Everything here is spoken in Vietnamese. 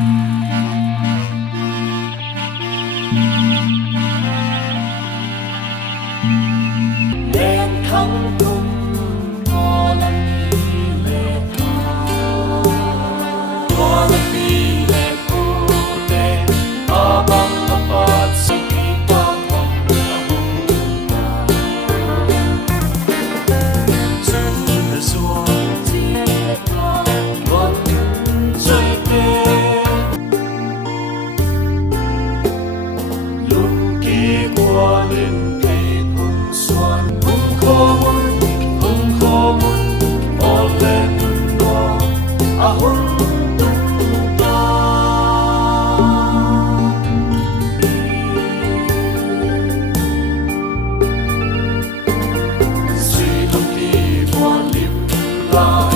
Lên thắng cùng có lần đi lệ thao có lần đi lệ cô tê a bang a pat si ta mong a mong ta su de suo ti ta con chơi tê lúc kia qua lên Hãy subscribe